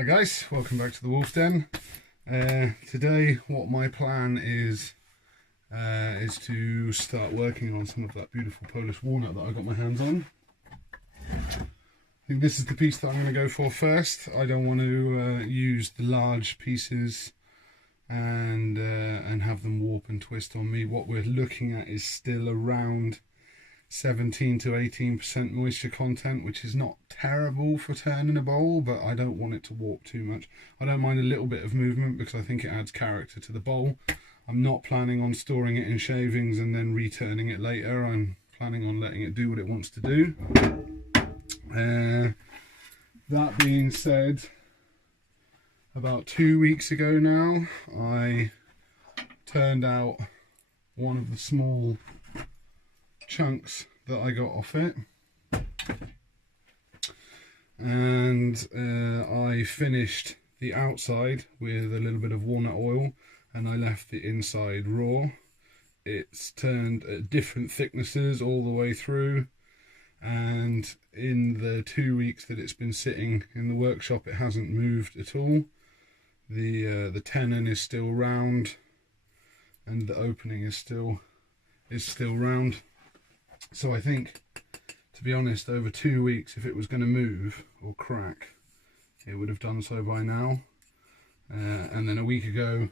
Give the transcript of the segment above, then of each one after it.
Hi guys, welcome back to the Wolf Den. Today what my plan is to start working on some of that beautiful Polish walnut that I got my hands on. I think this is the piece that I'm going to go for first. I don't want to use the large pieces and have them warp and twist on me. What we're looking at is still around 17 to 18% moisture content, which is not terrible for turning a bowl, but I don't want it to warp too much. I don't mind a little bit of movement because I think it adds character to the bowl. I'm not planning on storing it in shavings and then returning it later. I'm planning on letting it do what it wants to do. That being said, about 2 weeks ago now, I turned out one of the small chunks that I got off it, and I finished the outside with a little bit of walnut oil and I left the inside raw. It's turned at different thicknesses all the way through, and in the 2 weeks that it's been sitting in the workshop it hasn't moved at all. The tenon is still round and the opening is still round. So I think, to be honest, over 2 weeks, if it was going to move or crack, it would have done so by now. And then a week ago,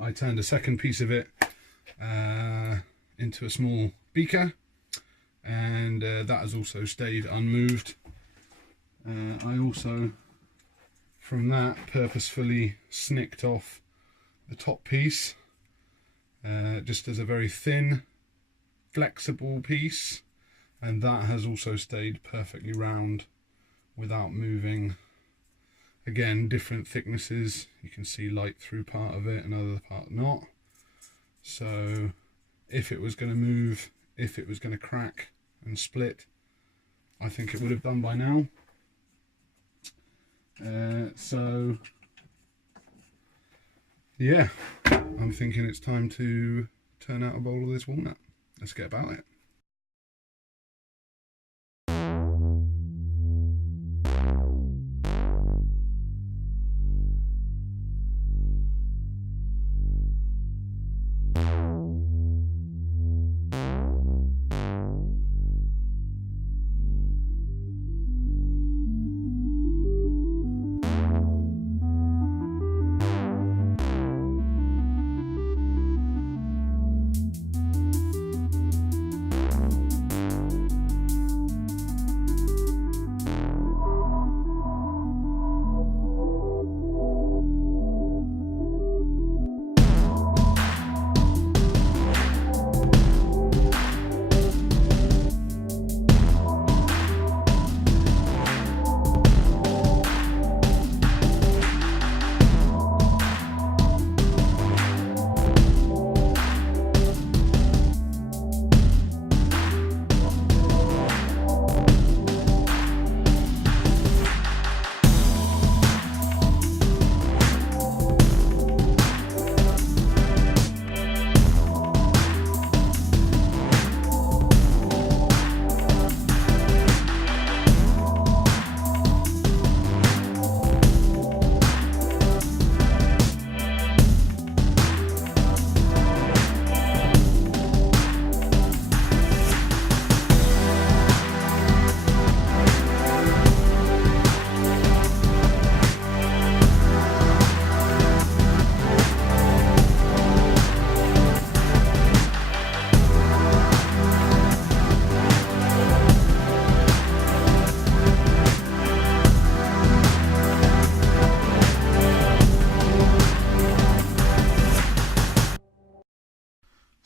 I turned a second piece of it into a small beaker, and that has also stayed unmoved. I also, from that, purposefully snicked off the top piece, just as a very thin, flexible piece, and that has also stayed perfectly round without moving. Again, different thicknesses, you can see light through part of it and other part not. So if it was going to move, if it was going to crack and split, I think it would have done by now. So yeah, I'm thinking it's time to turn out a bowl of this walnut. Let's get about it.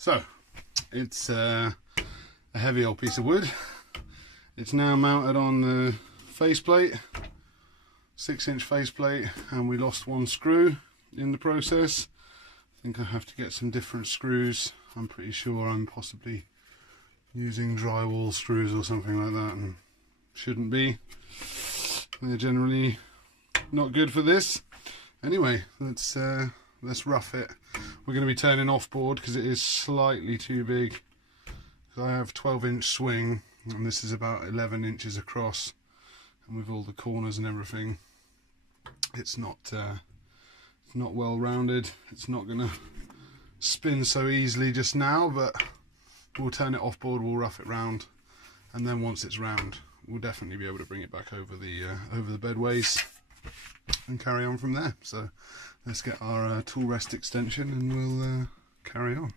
So it's a heavy old piece of wood. It's now mounted on the faceplate, 6-inch faceplate, and we lost one screw in the process. I think I have to get some different screws. I'm pretty sure I'm possibly using drywall screws or something like that, and shouldn't be. They're generally not good for this. Anyway, let's rough it. We're going to be turning off board because it is slightly too big. I have 12-inch swing and this is about 11 inches across, and with all the corners and everything, it's not well rounded. It's not going to spin so easily just now, but we'll turn it off board, we'll rough it round, and then once it's round we'll definitely be able to bring it back over the bedways and carry on from there. So let's get our tool rest extension and we'll carry on.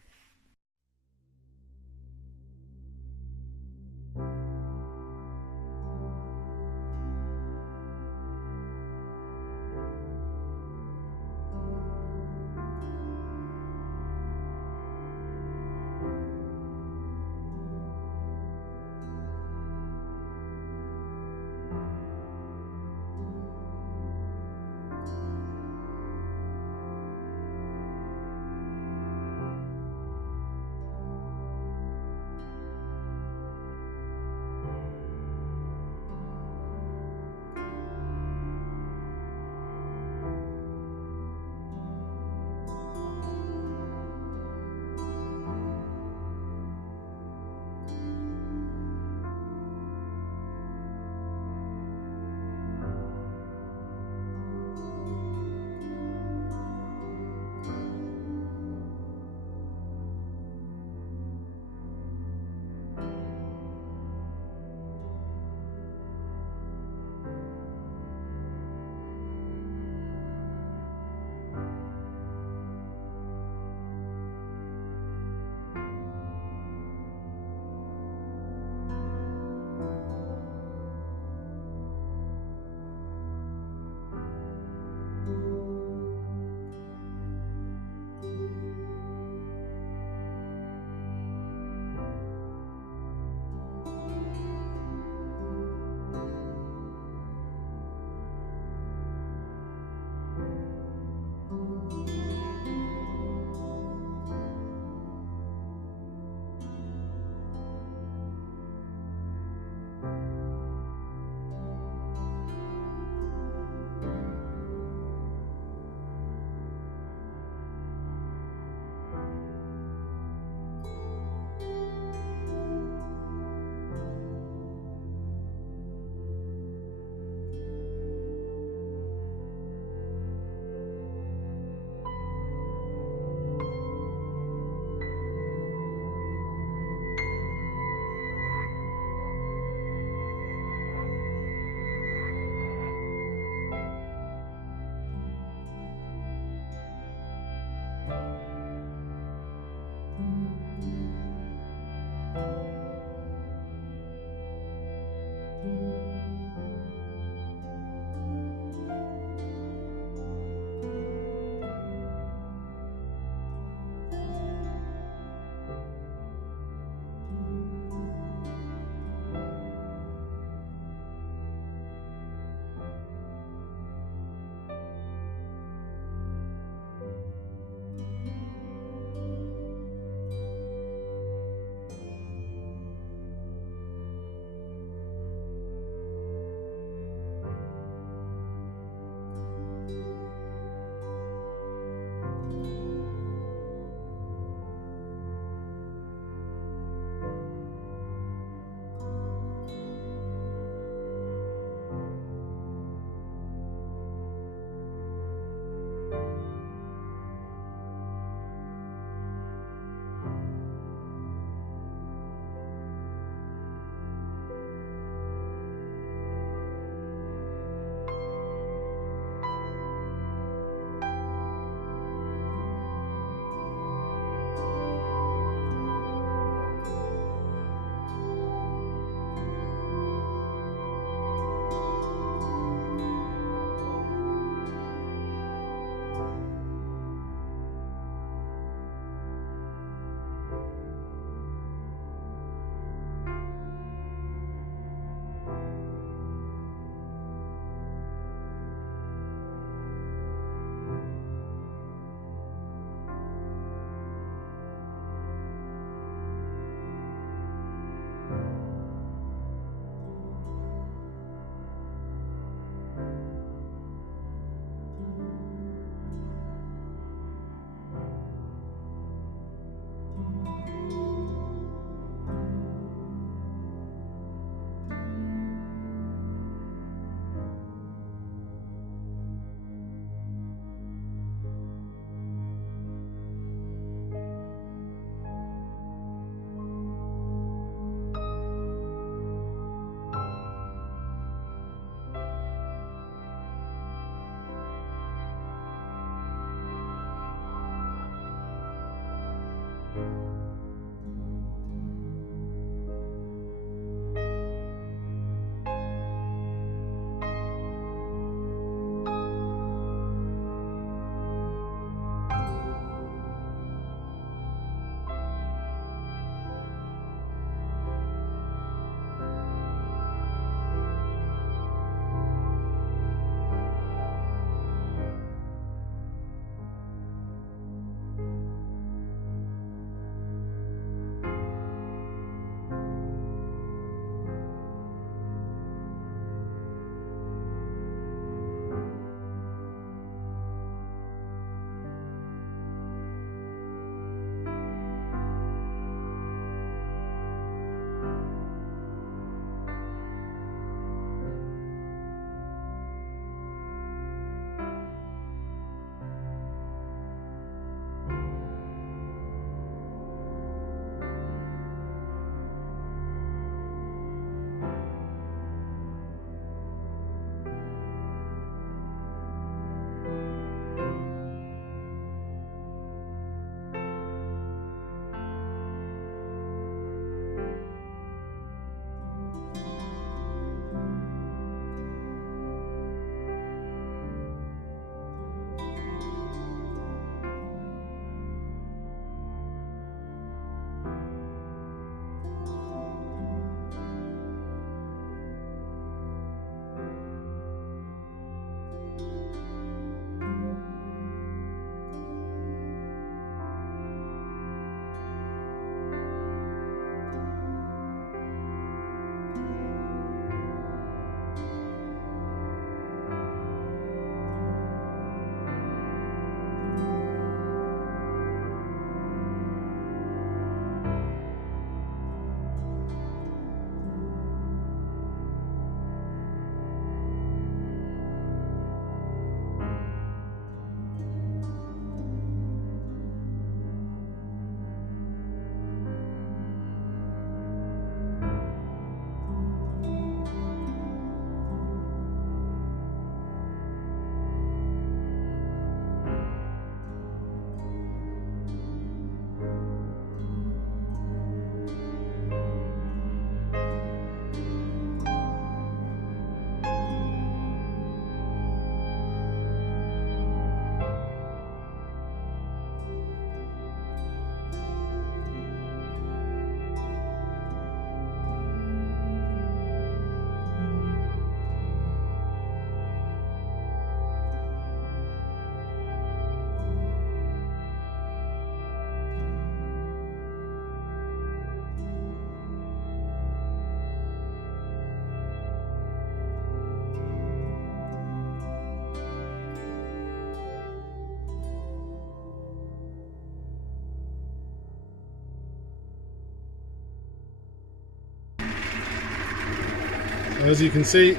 As you can see,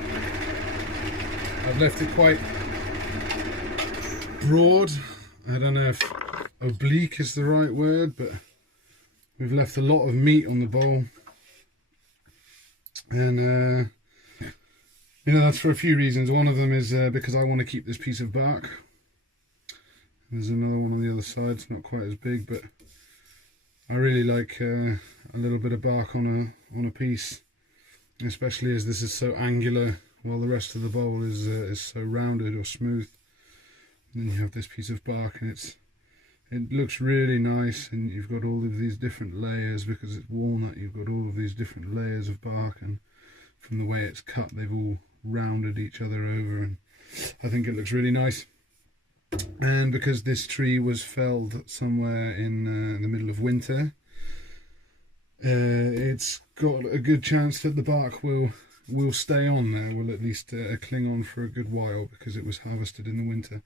I've left it quite broad. I don't know if oblique is the right word, but we've left a lot of meat on the bowl. And you know, that's for a few reasons. One of them is because I want to keep this piece of bark. There's another one on the other side. It's not quite as big, but I really like a little bit of bark on a piece, especially as this is so angular, while the rest of the bowl is so rounded or smooth. And then you have this piece of bark, and it looks really nice, and you've got all of these different layers. Because it's walnut, you've got all of these different layers of bark, and from the way it's cut, they've all rounded each other over, and I think it looks really nice. And because this tree was felled somewhere in the middle of winter, it's got a good chance that the bark will stay on there, will at least cling on for a good while, because it was harvested in the winter.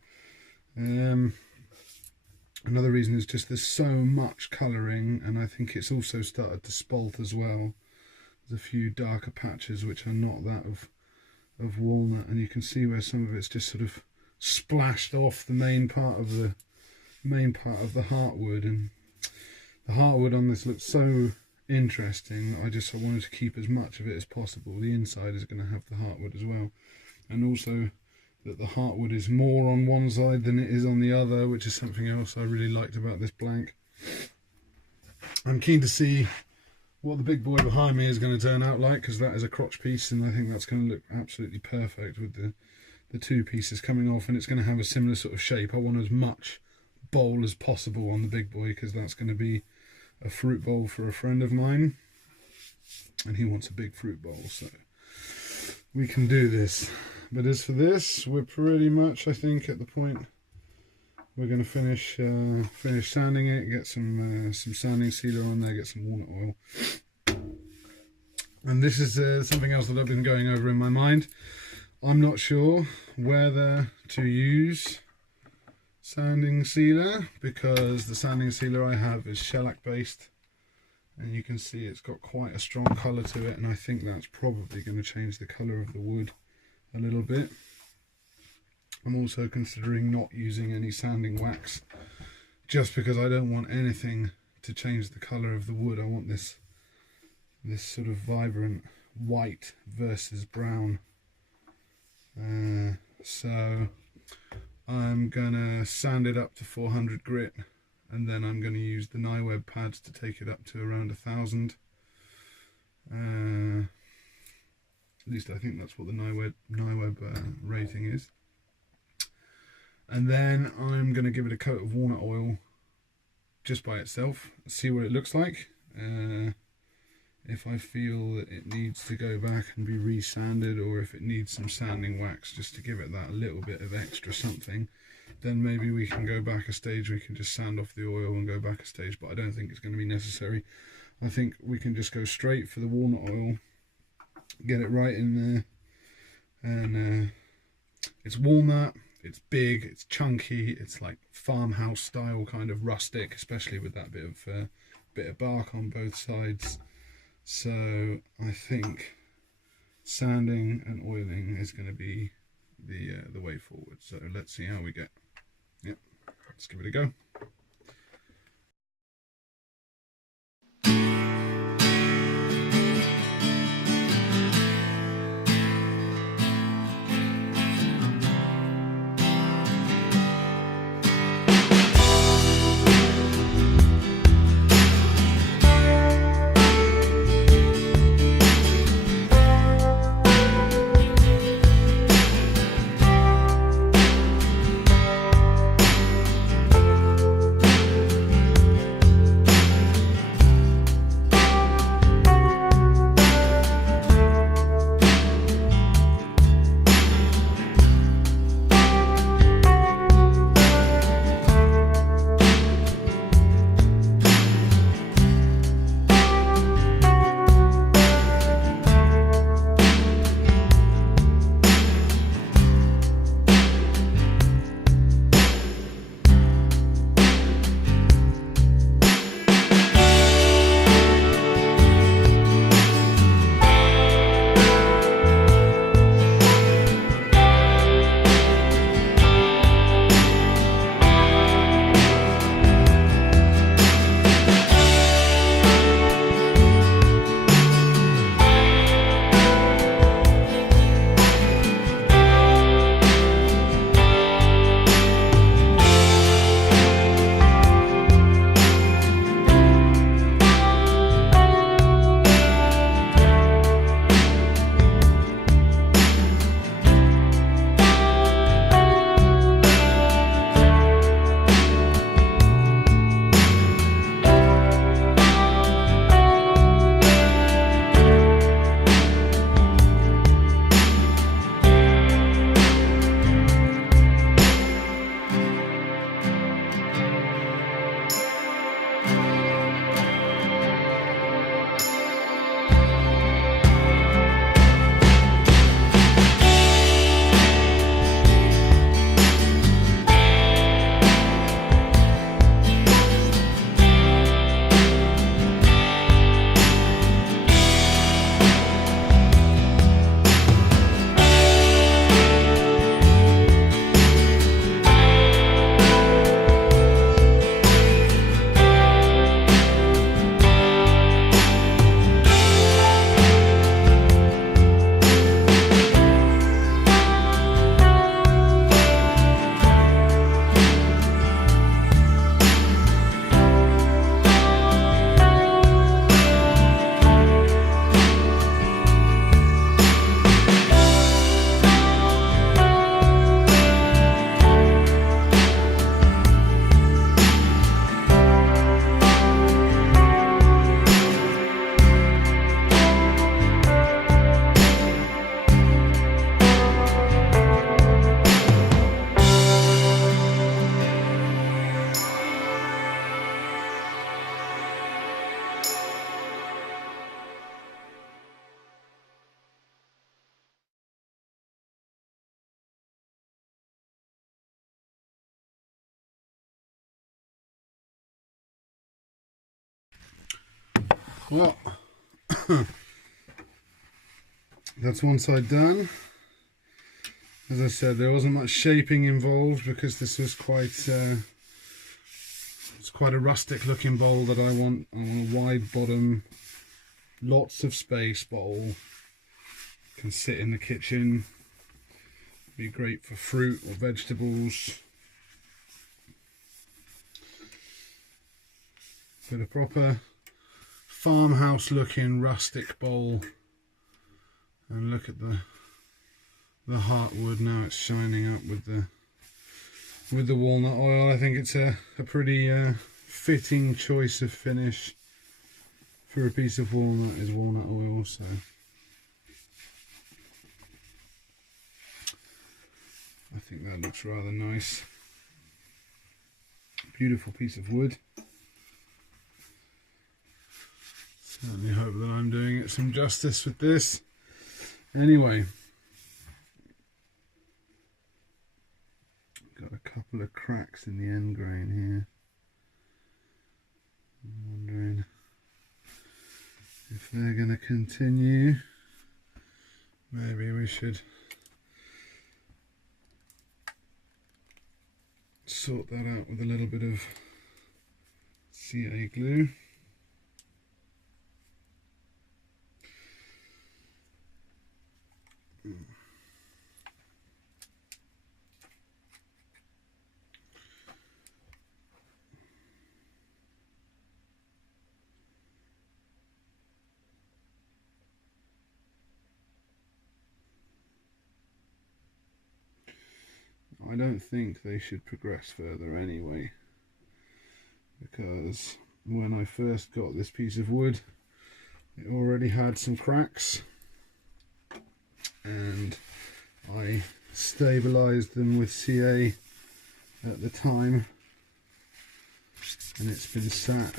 Another reason is just there's so much colouring, and I think it's also started to spalt as well. There's a few darker patches which are not that of walnut, and you can see where some of it's just sort of splashed off the main part of the heartwood. And the heartwood on this looks so interesting that I wanted to keep as much of it as possible. The inside is going to have the heartwood as well, and also that the heartwood is more on one side than it is on the other, which is something else I really liked about this blank. I'm keen to see what the big boy behind me is going to turn out like, because that is a crotch piece, and I think that's going to look absolutely perfect with the two pieces coming off, and it's going to have a similar sort of shape. I want as much bowl as possible on the big boy, because that's going to be a fruit bowl for a friend of mine, and he wants a big fruit bowl, so we can do this. But as for this, we're pretty much, I think, at the point we're going to finish sanding it, get some sanding sealer on there, get some walnut oil. And this is something else that I've been going over in my mind. I'm not sure whether to use sanding sealer, because the sanding sealer I have is shellac based, and you can see it's got quite a strong colour to it, and I think that's probably going to change the colour of the wood a little bit. I'm also considering not using any sanding wax, just because I don't want anything to change the colour of the wood. I want this sort of vibrant white versus brown. So I'm gonna sand it up to 400 grit, and then I'm gonna use the Niweb pads to take it up to around 1000. At least I think that's what the Niweb rating is. And then I'm gonna give it a coat of walnut oil just by itself, see what it looks like. If I feel that it needs to go back and be re-sanded, or if it needs some sanding wax just to give it that little bit of extra something, then maybe we can go back a stage. We can just sand off the oil and go back a stage, but I don't think it's going to be necessary. I think we can just go straight for the walnut oil, get it right in there. And it's walnut, it's big, it's chunky, it's like farmhouse style, kind of rustic, especially with that bit of bark on both sides. So I think sanding and oiling is going to be the way forward. So let's see how we get. Yep, let's give it a go. Well, that's one side done. As I said, there wasn't much shaping involved because this was quite it's quite a rustic looking bowl that I want. I want a wide bottom, lots of space bowl. Can sit in the kitchen, be great for fruit or vegetables. But a proper farmhouse looking rustic bowl. And look at the heartwood now, it's shining up with the walnut oil. I think it's a pretty fitting choice of finish for a piece of walnut is walnut oil. So I think that looks rather nice. Beautiful piece of wood. Certainly hope that I'm doing it some justice with this. Anyway, got a couple of cracks in the end grain here. I'm wondering if they're going to continue. Maybe we should sort that out with a little bit of CA glue. I don't think they should progress further anyway, because when I first got this piece of wood it already had some cracks and I stabilised them with CA at the time, and it's been sat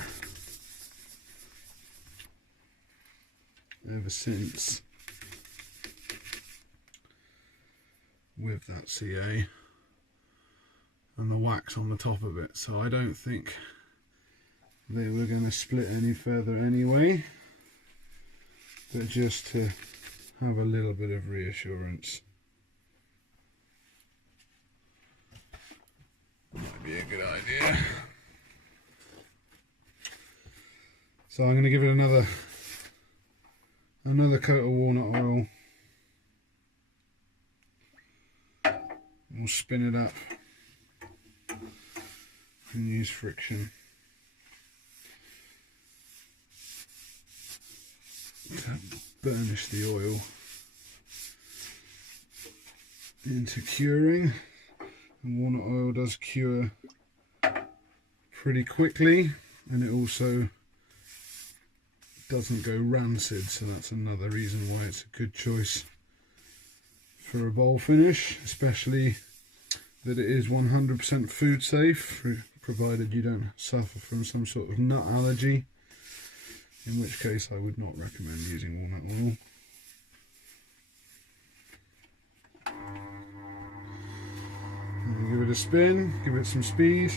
ever since with that CA and the wax on the top of it. So I don't think they were going to split any further anyway, but just to have a little bit of reassurance might be a good idea. So I'm going to give it another coat of walnut oil. We'll spin it up and use friction to burnish the oil into curing. And walnut oil does cure pretty quickly, and it also doesn't go rancid, so that's another reason why it's a good choice for a bowl finish, especially that it is 100% food safe, provided you don't suffer from some sort of nut allergy, in which case I would not recommend using walnut oil. And give it a spin, give it some speed.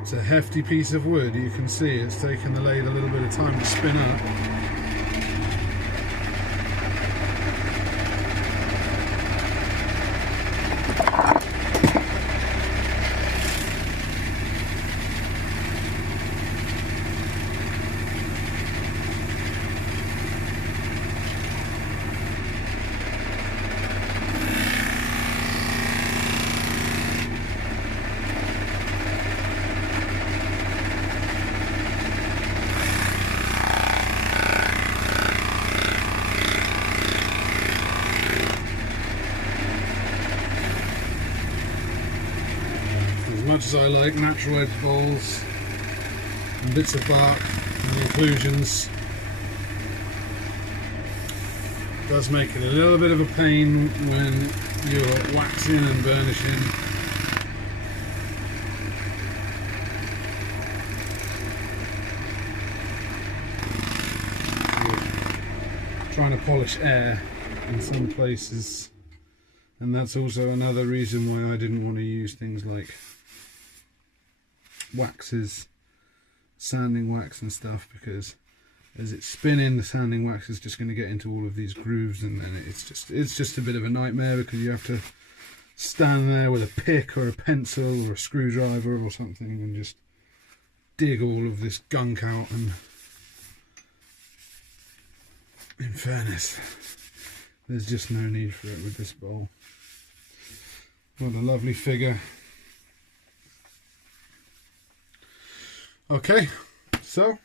It's a hefty piece of wood, you can see it's taken the lathe a little bit of time to spin up. As much as I like natural edge bowls and bits of bark and inclusions, it does make it a little bit of a pain when you're waxing and burnishing. You're trying to polish air in some places, and that's also another reason why I didn't want to use things like waxes sanding wax and stuff, because as it's spinning, the sanding wax is just going to get into all of these grooves, and then it's just a bit of a nightmare, because you have to stand there with a pick or a pencil or a screwdriver or something and just dig all of this gunk out. And in fairness, there's just no need for it with this bowl. What a lovely figure. Okay, so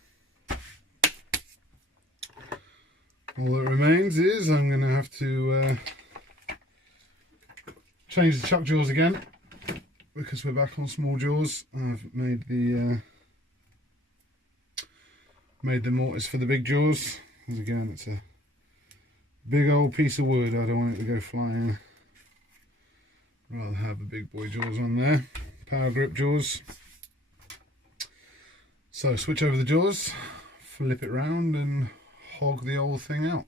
all that remains is I'm going to have to change the chuck jaws again, because we're back on small jaws. I've made the mortise for the big jaws, because again it's a big old piece of wood. I don't want it to go flying. Rather have the big boy jaws on there, power grip jaws. So switch over the jaws, flip it round and hog the whole thing out.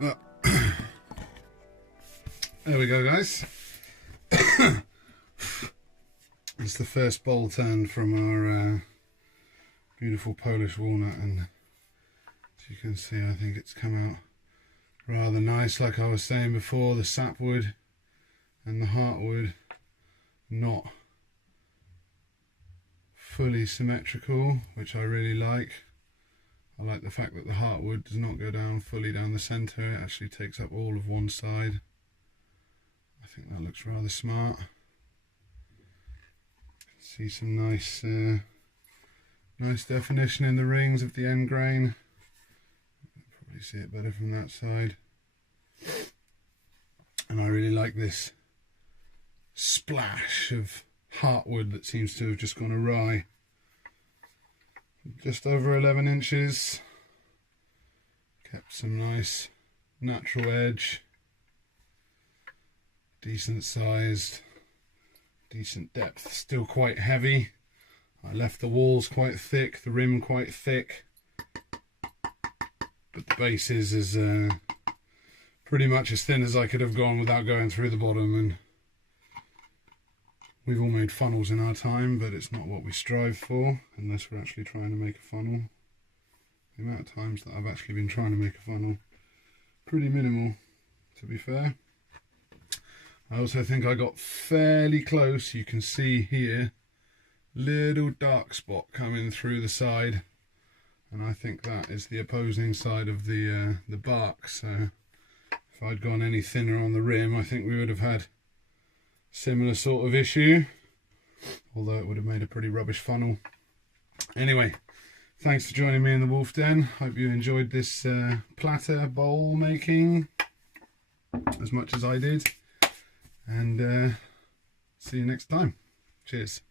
Well, there we go, guys. It's the first bowl turned from our beautiful Polish walnut, and as you can see, I think it's come out rather nice. Like I was saying before, the sapwood and the heartwood not fully symmetrical, which I really like. I like the fact that the heartwood does not go down fully down the centre, it actually takes up all of one side. I think that looks rather smart. See some nice nice definition in the rings of the end grain. Probably see it better from that side. And I really like this splash of heartwood that seems to have just gone awry. Just over 11 inches. Kept some nice natural edge. Decent sized. Decent depth. Still quite heavy. I left the walls quite thick, the rim quite thick. But the base is as pretty much as thin as I could have gone without going through the bottom. And we've all made funnels in our time, but it's not what we strive for unless we're actually trying to make a funnel. The amount of times that I've actually been trying to make a funnel, pretty minimal, to be fair. I also think I got fairly close. You can see here, little dark spot coming through the side, and I think that is the opposing side of the bark. So if I'd gone any thinner on the rim, I think we would have had similar sort of issue, although it would have made a pretty rubbish funnel. Anyway, thanks for joining me in the wolf den. Hope you enjoyed this platter bowl making as much as I did, and see you next time. Cheers.